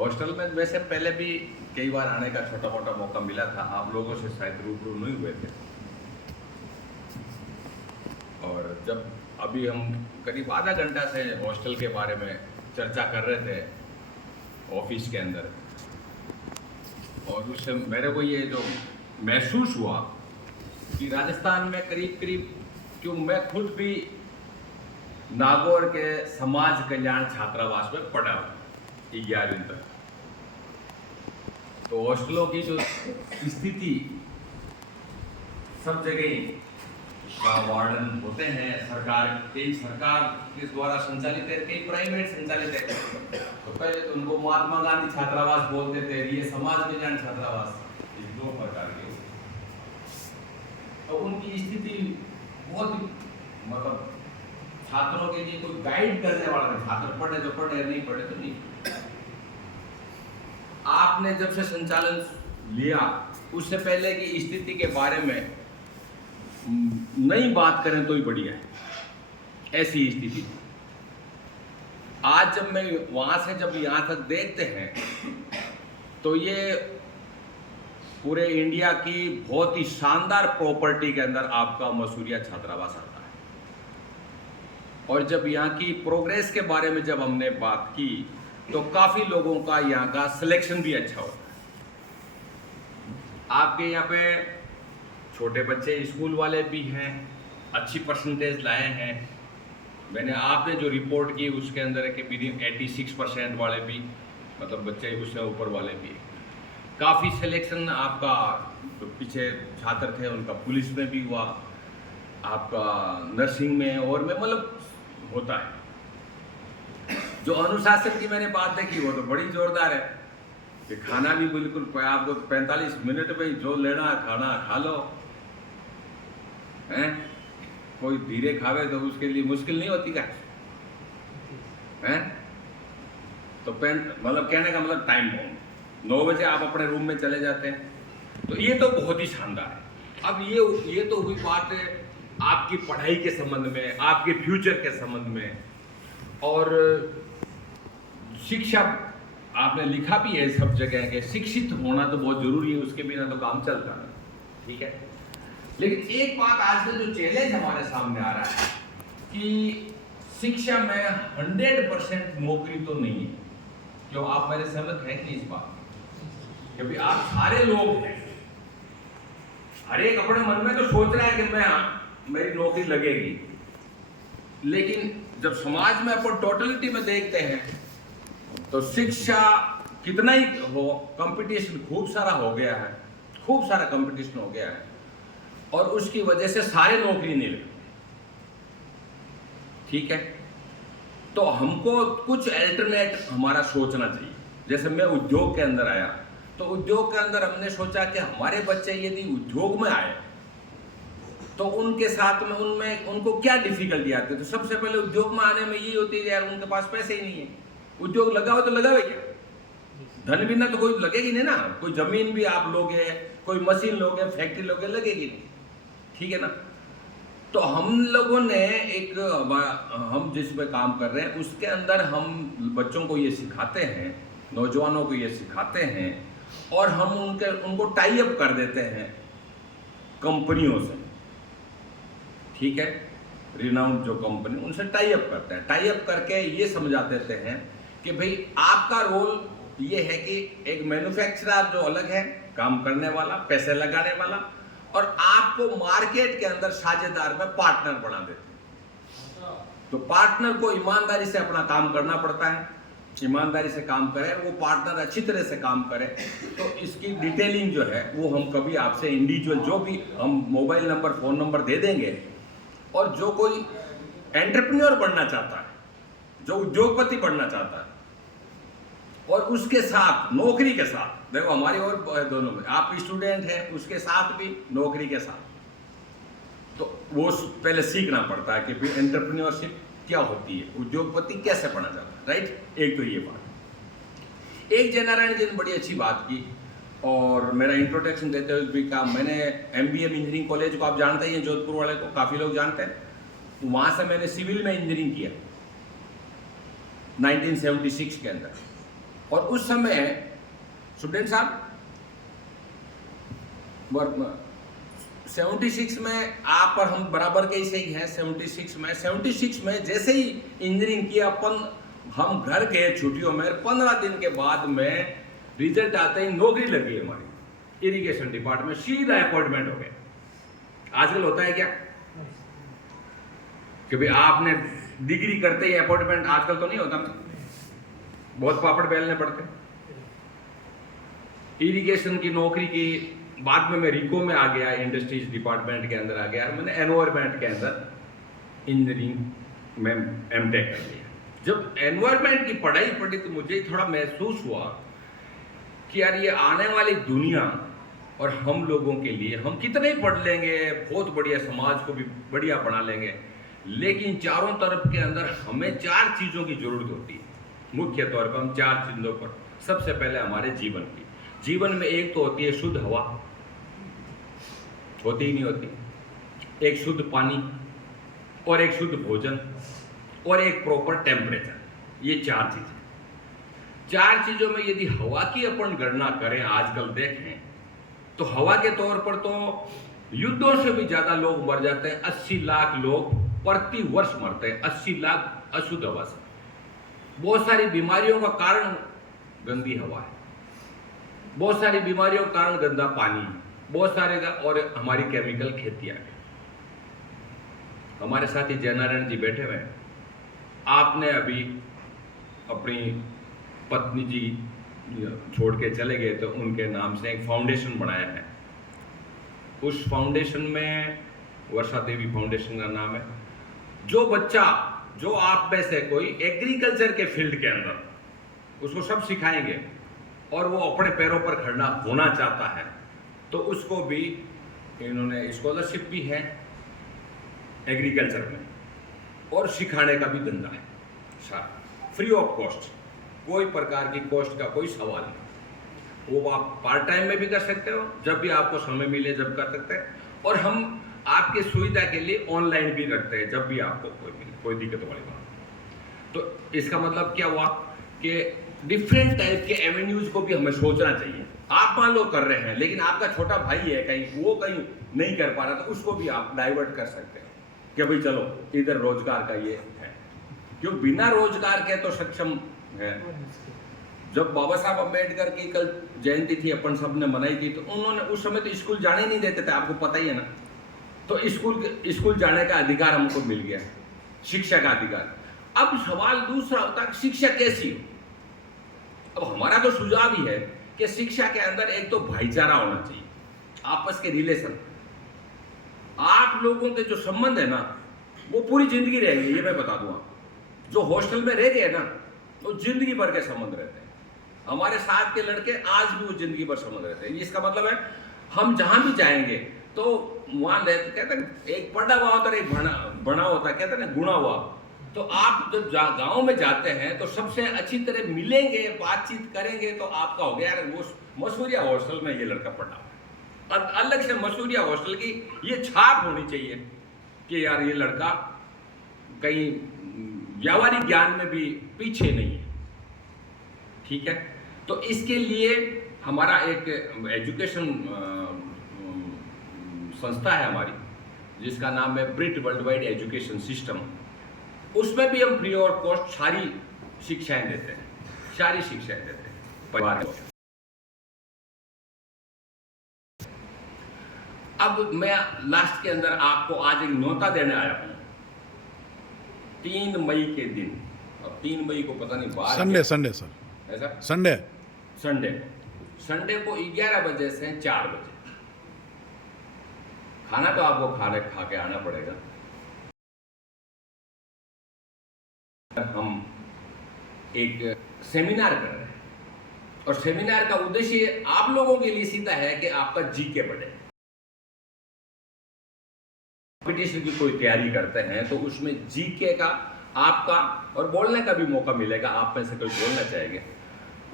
Hostel में वैसे पहले भी कई बार आने का छोटा मोटा मौका मिला था, आप लोगों से शायद रूबरू नहीं हुए थे। और जब अभी हम करीब आधा घंटा से हॉस्टल के बारे में चर्चा कर रहे थे ऑफिस के अंदर, और उससे मेरे को ये जो महसूस हुआ कि राजस्थान में करीब करीब, क्यों मैं खुद भी नागौर के समाज कल्याण छात्रावास में पढ़ा 11वीं तक, तो हॉस्टलों की जो स्थिति सब जगह का वार्डन होते हैं, सरकार के द्वारा संचालित है, कई प्राइवेट संचालित है। तो पहले तो उनको महात्मा गांधी छात्रावास बोलते थे, ये समाज कल्याण छात्रावास, ये दो प्रकार के। तो उनकी स्थिति बहुत, मतलब छात्रों के लिए कोई गाइड करने वाला नहीं, छात्र पढ़े तो पढ़े, नहीं पढ़े तो नहीं। आपने जब से संचालन लिया, उससे पहले की स्थिति के बारे में नई बात करें तो ही बढ़िया है, ऐसी स्थिति। आज जब मैं वहां से जब यहां तक देखते हैं तो ये पूरे इंडिया की बहुत ही शानदार प्रॉपर्टी के अंदर आपका मसूरिया छात्रावास आता है। और जब यहाँ की प्रोग्रेस के बारे में जब हमने बात की तो काफी लोगों का यहाँ का सिलेक्शन भी अच्छा होता है। आपके यहाँ पे छोटे बच्चे स्कूल वाले भी हैं, अच्छी परसेंटेज लाए हैं। मैंने आपने जो रिपोर्ट की उसके अंदर है कि 86% वाले भी, मतलब बच्चे उससे ऊपर वाले भी। काफ़ी सिलेक्शन आपका, जो पीछे छात्र थे उनका पुलिस में भी हुआ, आपका नर्सिंग में और में, मतलब होता है। जो अनुशासन की मैंने बात देखी वो तो बड़ी जोरदार है कि खाना भी बिल्कुल आपको 45 मिनट में जो लेना है खाना खा लो, हैं? कोई धीरे खावे तो उसके लिए मुश्किल नहीं होती क्या, हैं? तो मतलब कहने का मतलब टाइम हो 9 बजे आप अपने रूम में चले जाते हैं, तो ये तो बहुत ही शानदार है। अब ये तो हुई बात है आपकी पढ़ाई के संबंध में, आपके फ्यूचर के संबंध में। और शिक्षा, आपने लिखा भी है सब जगह के शिक्षित होना तो बहुत जरूरी है, उसके बिना तो काम चलता नहीं, ठीक है। लेकिन एक बात आजकल जो चैलेंज हमारे सामने आ रहा है कि शिक्षा में 100% नौकरी तो नहीं है। क्यों, आप मेरे सहमत हैं कि इस बात, क्योंकि आप सारे लोग हैं, हर एक अपने मन में तो सोच रहा है कि मेरी नौकरी लगेगी, लेकिन जब समाज में अपन टोटलिटी में देखते हैं तो शिक्षा कितना ही हो, कंपटीशन खूब सारा हो गया है, खूब सारा कंपटीशन हो गया है, और उसकी वजह से सारे नौकरी नहीं लगे, ठीक है। तो हमको कुछ अल्टरनेट हमारा सोचना चाहिए। जैसे मैं उद्योग के अंदर आया, तो उद्योग के अंदर हमने सोचा कि हमारे बच्चे यदि उद्योग में आए तो उनके साथ में उनको क्या डिफिकल्टी आती है। तो सबसे पहले उद्योग में आने में ये होती है यार उनके पास पैसे ही नहीं है, उद्योग लगा हो तो लगावे क्या, धन बिना तो कोई लगेगी नहीं ना। कोई जमीन भी आप लोगे, कोई मशीन लोगे, फैक्ट्री लोगे, लगेगी नहीं, ठीक है ना। तो हम लोगों ने हम जिस पे काम कर रहे हैं उसके अंदर हम बच्चों को ये सिखाते हैं, नौजवानों को ये सिखाते हैं, और हम उनको टाई अप कर देते हैं कंपनियों से, ठीक है। रिनाउंड जो कंपनी, उनसे टाई अप करते हैं, टाई अप करके ये समझा देते हैं कि भाई आपका रोल ये है कि एक मैन्युफैक्चरर जो अलग है, काम करने वाला, पैसे लगाने वाला, और आपको मार्केट के अंदर साझेदार में पार्टनर बना देते हैं। तो पार्टनर को ईमानदारी से अपना काम करना पड़ता है, ईमानदारी से काम करे, वो पार्टनर अच्छी तरह से काम करे। तो इसकी डिटेलिंग जो है वो हम कभी आपसे इंडिविजुअल, जो भी हम मोबाइल नंबर, फोन नंबर दे देंगे, और जो कोई एंटरप्रेन्योर बनना चाहता है, जो उद्योगपति बनना चाहता है, और उसके साथ नौकरी के साथ, देखो हमारी और दोनों में, आप स्टूडेंट हैं उसके साथ भी नौकरी के साथ, तो वो पहले सीखना पड़ता है कि एंटरप्रेन्योरशिप क्या होती है, उद्योगपति कैसे बना जाता है, राइट। एक तो ये बात। एक जय नारायण जी ने बड़ी अच्छी बात की, और मेरा इंट्रोडक्शन देते हुए भी कहा, मैंने MBA इंजीनियरिंग कॉलेज को आप जानते ही हैं, जोधपुर वाले को काफ़ी लोग जानते हैं, वहाँ से मैंने सिविल में इंजीनियरिंग किया 1976 के अंदर। और उस समय स्टूडेंट साहब 76 में आप और हम बराबर के ही सही हैं। 76 में जैसे ही इंजीनियरिंग किया हम घर गए छुट्टियों में, 15 दिन के बाद में रिजल्ट आते ही नौकरी लगी हमारी इरिगेशन डिपार्टमेंट, सीधा अपॉइंटमेंट हो गया। आजकल होता है क्या कि भाई आपने डिग्री करते ही अपॉइंटमेंट? आजकल तो नहीं होता ना, बहुत पापड़ बेलने पड़ते। इरिगेशन की नौकरी की बाद में मैं रिको में आ गया, इंडस्ट्रीज डिपार्टमेंट के अंदर आ गया। मैंने एनवायरमेंट के अंदर इंजीनियरिंग में एमटेक कर लिया। जब एनवायरमेंट की पढ़ाई पढ़ी तो मुझे थोड़ा महसूस हुआ कि यार ये आने वाली दुनिया और हम लोगों के लिए हम कितने ही पढ़ लेंगे, बहुत बढ़िया, समाज को भी बढ़िया बना लेंगे, लेकिन चारों तरफ के अंदर हमें 4 चीज़ों की जरूरत होती है। मुख्य तौर पर हम 4 चीज़ों पर, सबसे पहले हमारे जीवन में एक तो होती है शुद्ध हवा, होती ही नहीं होती, एक शुद्ध पानी और एक शुद्ध भोजन और एक प्रॉपर टेम्परेचर। ये 4 चीजें, 4 चीजों में यदि हवा की अपन गणना करें, आजकल देखें तो हवा के तौर पर तो युद्धों से भी ज्यादा लोग मर जाते हैं। 80 लाख लोग प्रति वर्ष मरते हैं, 80 लाख अशुद्ध हवा से। बहुत सारी बीमारियों का कारण गंदी हवा है, बहुत सारी बीमारियों का कारण गंदा पानी है, बहुत सारे और हमारी केमिकल खेतियां हैं। हमारे साथ ही जयनारायण जी बैठे हुए हैं। आपने अभी अपनी पत्नी जी छोड़ के चले गए तो उनके नाम से एक फाउंडेशन बनाया है। उस फाउंडेशन में वर्षा देवी फाउंडेशन का नाम है। जो बच्चा, जो आप में से कोई एग्रीकल्चर के फील्ड के अंदर, उसको सब सिखाएंगे और वो अपने पैरों पर खड़ा होना चाहता है तो उसको भी इन्होंने स्कॉलरशिप भी है एग्रीकल्चर में, और सिखाने का भी धंधा है सारा, फ्री ऑफ कॉस्ट, कोई प्रकार की कॉस्ट का कोई सवाल नहीं। वो आप पार्ट टाइम में भी कर सकते हो, जब भी आपको समय मिले जब कर सकते हैं, और हम आपकी सुविधा के लिए ऑनलाइन भी रखते हैं जब भी आपको कोई दिक्कत वाली बात। तो इसका मतलब क्या हुआ कि डिफरेंट टाइप के एवेन्यूज को भी हमें सोचना चाहिए। आप मान लो कर रहे हैं, लेकिन आपका छोटा भाई है कहीं, वो कहीं नहीं कर पा रहा, तो उसको भी आप डाइवर्ट कर सकते हैं कि भाई चलो इधर रोजगार का ये है। क्यों बिना रोजगार के तो सक्षम है। जब बाबा साहब अम्बेडकर की कल जयंती थी, अपन सब ने मनाई थी, तो उन्होंने उस समय तो स्कूल जाने ही नहीं देते थे, आपको पता ही है ना। तो स्कूल जाने का अधिकार हमको मिल गया, शिक्षा का अधिकार। अब सवाल दूसरा होता है शिक्षा कैसी हो। अब हमारा तो सुझाव ही है कि शिक्षा के अंदर एक तो भाईचारा होना चाहिए, आपस के रिलेशन, आप लोगों के जो संबंध है ना वो पूरी जिंदगी रहेंगे। ये मैं बता दूं, आप जो हॉस्टल में रह गए ना तो जिंदगी भर के संबंध रहते हैं। हमारे साथ के लड़के आज भी वो जिंदगी भर संबंध रहते हैं। इसका मतलब है हम जहां भी जाएंगे तो वहां रहते, कहते हैं एक पढ़ा हुआ होता है, एक बना होता है, कहते हैं ना गुणा हुआ। तो आप जब गांव में जाते हैं तो सबसे अच्छी तरह मिलेंगे, बातचीत करेंगे, तो आपका हो गया यार वो मसूरिया हॉस्टल में ये लड़का पढ़ा हुआ है। अलग से मसूरिया हॉस्टल की ये छाप होनी चाहिए कि यार ये लड़का कहीं व्यावहारिक ज्ञान में भी पीछे नहीं है। ठीक है, तो इसके लिए हमारा एक एजुकेशन संस्था है हमारी, जिसका नाम है ब्रिट वर्ल्ड वाइड एजुकेशन सिस्टम। उसमें भी हम फ्री और कॉस्ट सारी शिक्षाएं देते हैं, सारी शिक्षाएं देते हैं परिवार को। अब मैं लास्ट के अंदर आपको आज एक न्योता देने आया हूं 3 मई के दिन। अब 3 मई को पता नहीं बाहर संडे सर, ऐसा संडे को 11 बजे से 4 बजे खाना तो आपको खा के आना पड़ेगा। हम एक सेमिनार कर रहे हैं और सेमिनार का उद्देश्य आप लोगों के लिए सीधा है कि आपका जीके बढ़े। कंपटीशन की कोई तैयारी करते हैं तो उसमें जीके का आपका और बोलने का भी मौका मिलेगा। आप में से कोई बोलना चाहेंगे,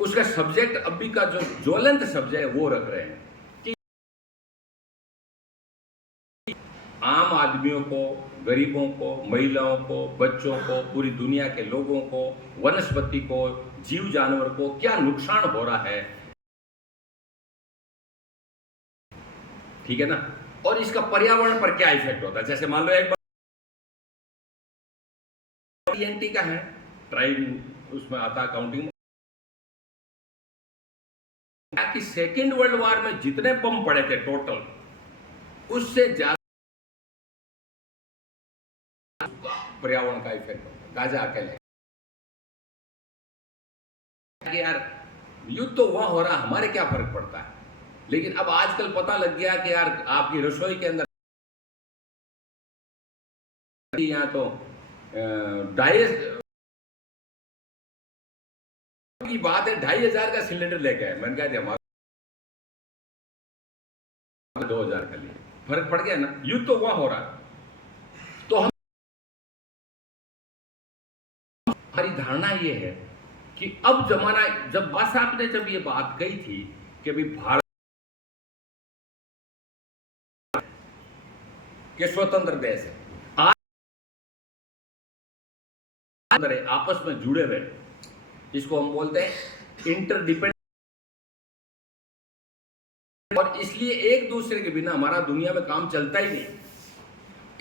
उसका सब्जेक्ट अभी का जो ज्वलंत सब्जेक्ट है वो रख रहे हैं कि आम आदमियों को, गरीबों को, महिलाओं को, बच्चों को, पूरी दुनिया के लोगों को, वनस्पति को, जीव जानवर को क्या नुकसान हो रहा है, ठीक है ना। और इसका पर्यावरण पर क्या इफेक्ट होता है। जैसे मान लो एक बार एनटी का है, ट्राइब उसमें आता काउंटिंग, कि सेकेंड वर्ल्ड वॉर में जितने बम पड़े थे टोटल, उससे ज्यादा पर्यावरण का इफेक्ट होता है। गाजा अकेले यार युद्ध तो वहां हो रहा, हमारे क्या फर्क पड़ता है। लेकिन अब आजकल पता लग गया कि यार आपकी रसोई के अंदर यहाँ तो ढाई की बात है, 2500 का सिलेंडर लेके आए। मैंने कहा हमारा 2000 का लिए, फर्क पड़ गया ना। युद्ध तो वहां हो रहा है। तो हमारी धारणा ये है कि अब जमाना, जब बस आपने जब ये बात कही थी कि अभी भारत के स्वतंत्र देश है, आपस में जुड़े हुए, इसको हम बोलते हैं इंटरडिपेंडेंट, और इसलिए एक दूसरे के बिना हमारा दुनिया में काम चलता ही नहीं।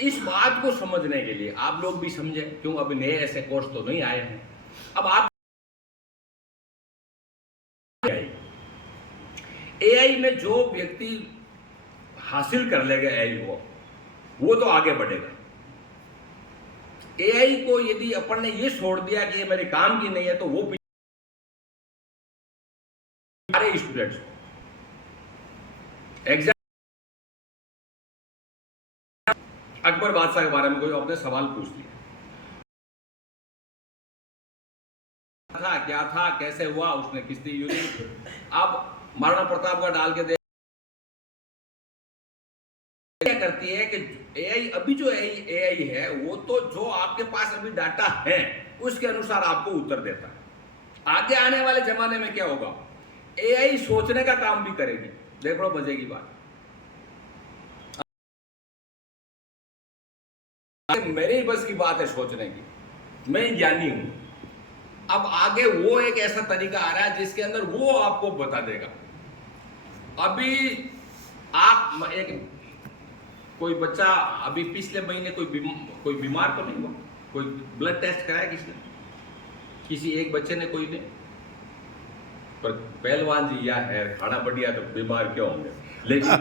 इस बात को समझने के लिए आप लोग भी समझे, क्यों अभी नए ऐसे कोर्स तो नहीं आए हैं। अब आप एआई में जो व्यक्ति हासिल कर लेगा एआई को, वो तो आगे बढ़ेगा। एआई को यदि अपन ने ये छोड़ दिया कि ये मेरे काम की नहीं है, तो वो सारे स्टूडेंट्स को एग्जाम, अकबर बादशाह के बारे में कोई आपने सवाल पूछ लिया था, क्या था, कैसे हुआ, उसने किसने यूज की, अब महाराणा प्रताप का डाल के दे क्या करती है कि एआई, अभी जो एआई है वो तो जो आपके पास अभी डाटा है उसके अनुसार आपको उत्तर देता है। आगे आने वाले जमाने में क्या होगा, एआई सोचने का काम भी करेगी। देख लो मजे की बात, मेरी बस की बात है सोचने की, मैं ज्ञानी हूं। अब आगे वो एक ऐसा तरीका आ रहा है जिसके अंदर वो आपको बता देगा। अभी आप एक कोई बच्चा अभी पिछले महीने कोई बीमार तो नहीं हुआ, कोई ब्लड टेस्ट कराया किसने, किसी एक बच्चे ने, कोई ने, पर पहलवान जी या है खाना बढ़िया तो बीमार क्यों होंगे। लेकिन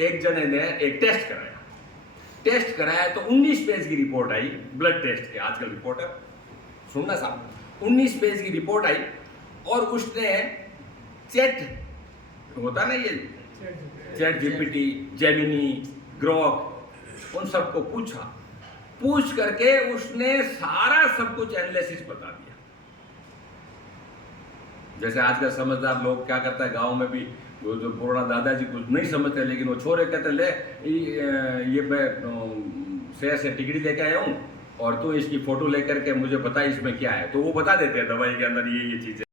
एक जने ने एक टेस्ट कराया तो 19 पेज की रिपोर्ट आई ब्लड टेस्ट के। आजकल रिपोर्ट है, सुनना साहब, 19 पेज की रिपोर्ट आई, और उसने चैट होता ना ये चैट जीपीटी, जेमिनी, ग्रोक, उन सबको पूछ करके उसने सारा सब कुछ एनालिसिस बता दिया। जैसे आज का समझदार लोग क्या करता है, गांव में भी वो जो पुराना दादाजी कुछ नहीं समझते, लेकिन वो छोरे कहते ले ये मैं शहर से टिकड़ी लेके आया हूँ और तू इसकी फोटो लेकर के मुझे बता इसमें क्या है, तो वो बता देते हैं दवाई के अंदर ये चीजें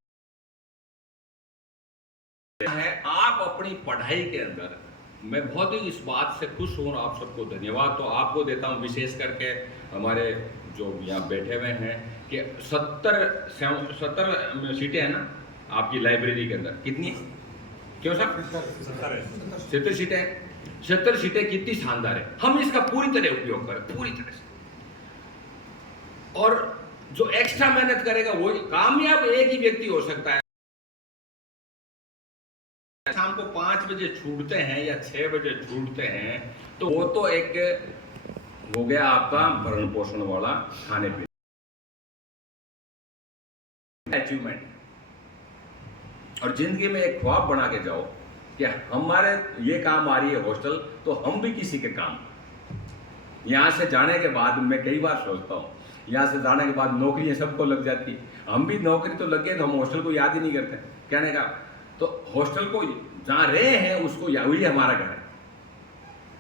है। आप अपनी पढ़ाई के अंदर, मैं बहुत ही इस बात से खुश हूँ, आप सबको धन्यवाद तो आपको देता हूँ, विशेष करके हमारे जो यहाँ बैठे हुए हैं, कि 70 सीटें हैं ना आपकी लाइब्रेरी के अंदर, कितनी, क्यों सर 70 सीटें हैं। 70 सीटें कितनी शानदार है, हम इसका पूरी तरह उपयोग करें, पूरी तरह से। और जो एक्स्ट्रा मेहनत करेगा वो कामयाब एक ही व्यक्ति हो सकता है। शाम को 5 बजे छूटते हैं या 6 बजे छूटते हैं, तो वो तो एक हो गया आपका भरण पोषण वाला खाने पीने अचीवमेंट। और जिंदगी में एक ख्वाब बना के जाओ कि हमारे ये काम आ रही है हॉस्टल, तो हम भी किसी के काम। यहाँ से जाने के बाद मैं कई बार सोचता हूँ, यहाँ से जाने के बाद नौकरियां सबको लग जाती, हम भी नौकरी तो लग गए तो हम हॉस्टल को याद ही नहीं करते कहने का। तो हॉस्टल को जहाँ रहे हैं उसको वही हमारा घर है।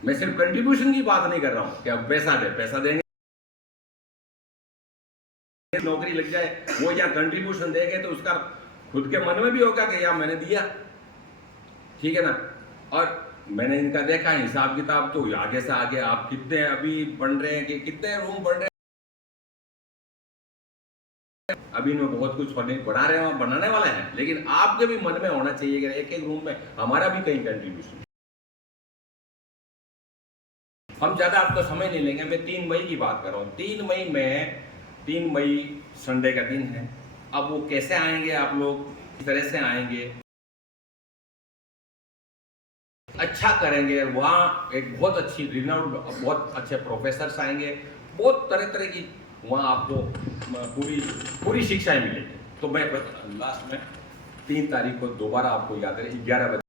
मैं सिर्फ कंट्रीब्यूशन की बात नहीं कर रहा हूँ कि अब पैसा देंगे, नौकरी लग जाए, वो या कंट्रीब्यूशन देंगे तो उसका खुद के मन में भी होगा कि यार मैंने दिया, ठीक है ना। और मैंने इनका देखा है हिसाब किताब, तो आगे से आगे आप कितने अभी बन रहे हैं, कि कितने रूम बन रहे हैं, अभी इनमें बहुत कुछ बना रहे हैं, बनाने वाले हैं, लेकिन आपके भी मन में होना चाहिए कि एक एक रूम में हमारा भी कहीं कंट्रीब्यूशन। हम ज़्यादा आपका समय नहीं लेंगे, मैं 3 मई की बात कर रहा हूँ। 3 मई संडे का दिन है। अब वो कैसे आएंगे आप लोग, किस तरह से आएंगे, अच्छा करेंगे। वहाँ एक बहुत अच्छी रिनाउंड, बहुत अच्छे प्रोफेसर्स आएंगे, बहुत तरह तरह की वहाँ आपको पूरी शिक्षाएं मिलेगी। तो मैं लास्ट में 3 तारीख को दोबारा आपको याद रहे 11 बजे